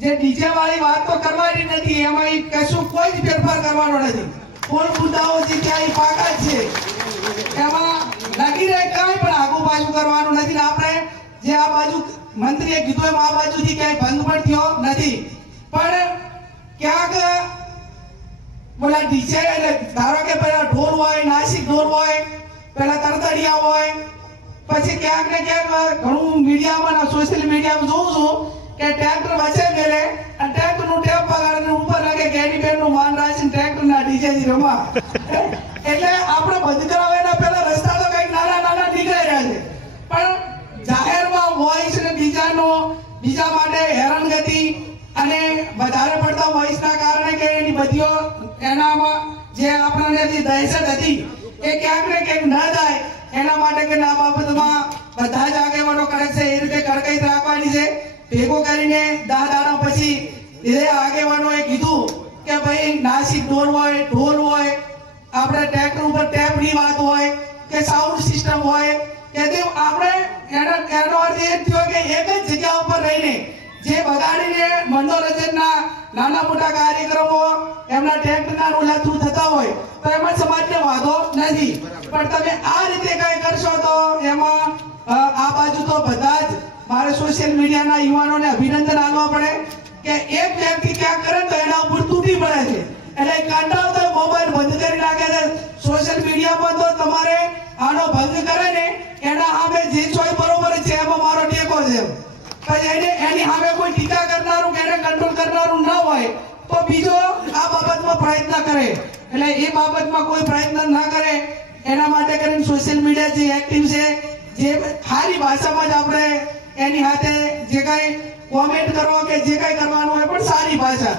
જે ડીજે વાળી વાત તો કરવાની નથી, એમાં કશું કોઈ જ ફેરફાર કરવાનો નથી. કોઈ મુદ્દાઓ જે ક્યાંય પાકા છે એમાં લાગી રહે, કાંઈ પણ આગુ પાછું કરવાનું નથી. આપણે જે આ બાજુ મંત્રીએ કીધું એમ આ બાજુથી ક્યાંય ભંગ પણ થયો નથી. પણ ક્યાંક બોલા ડીજે એટલે ધારો કે પેલા ઢોલ હોય, નાસિક ઢોલ હોય, પેલા તરતડિયા હોય, પછી ક્યાંક ને ક્યાંક ઘણું મીડિયામાં સોશિયલ મીડિયામાં જોઉં છું કે ટ્રેક્ટર વચ્ચે મેળે અને ટ્રેક્ટર નું ટેપ પગાડીને ઉપર લાગે કેરી બેન નું માન રાખીને ટ્રેક્ટર ના ડીજે થી રમવા. એટલે આપણે બંધ કરાવે એના પહેલા રસ્તા તો કઈક નાના નાના નીકળી રહ્યા છે, પણ જાહેરમાં વોઇસ ને બીજા માટે હેરાનગતિ અને વધારે પડતા વોઇસ ના કારણે કે એની બધીઓ એનામાં જે આપણને જે દહેશત હતી એ ક્યાંક ને ક્યાંક ન થાય એના માટે કે આ બાબતમાં બધા જ આગેવાનો કરે છે એ રીતે કડકાઈ રાખવાની છે. ભેગો કરીને 10 દાડા પછી એ આગેવાનોએ કીધું કે ભાઈ નાસિક ઢોલ હોય, આપણે ટ્રેક્ટર ઉપર ટેપની વાત હોય કે સાઉન્ડ સિસ્ટમ હોય કે આપણે એનો અર્થ એ થયો કે એક જ જગ્યા ઉપર રહીને જે બગાડીને મનોરંજનના નાના મોટા કાર્યક્રમો એમના ટ્રેક્ટરના રોલા થ્રુ થતા હોય તો એમાં સમાજને વાંધો નથી, પણ તમે આ રીતે કઈ કરશો તો એમાં આ બાજુ તો બધા જ મારે સોશિયલ મીડિયાના યુવાનોને અભિનંદન આપવા પડે કે એક વ્યક્તિ ક્યાંક કરે તો એના ઉપર તૂટી પડે છે. એટલે કંટાળો તો મોબાઈલ બંધ કરી નાખે છે. સોશિયલ મીડિયા પર તો તમારે આનો ભંગ કરે ને એના સામે જે ચોય બરોબર છે એમાં મારો ટેકો છે. પછી એની સામે કોઈ ટીકા કરનારું કે એને કંટ્રોલ કરનારું ના હોય તો બીજો આ બાબતમાં પ્રયત્ન કરે. એટલે એ બાબતમાં કોઈ પ્રયત્ન ના કરે એના માટે કરીને સોશિયલ મીડિયા જે એક્ટિવ છે, જે સારી ભાષામાં જ આપણે એની સાથે જે કઈ કોમેન્ટ કરો કે જે કઈ કરવાનું હોય પણ સારી ભાષા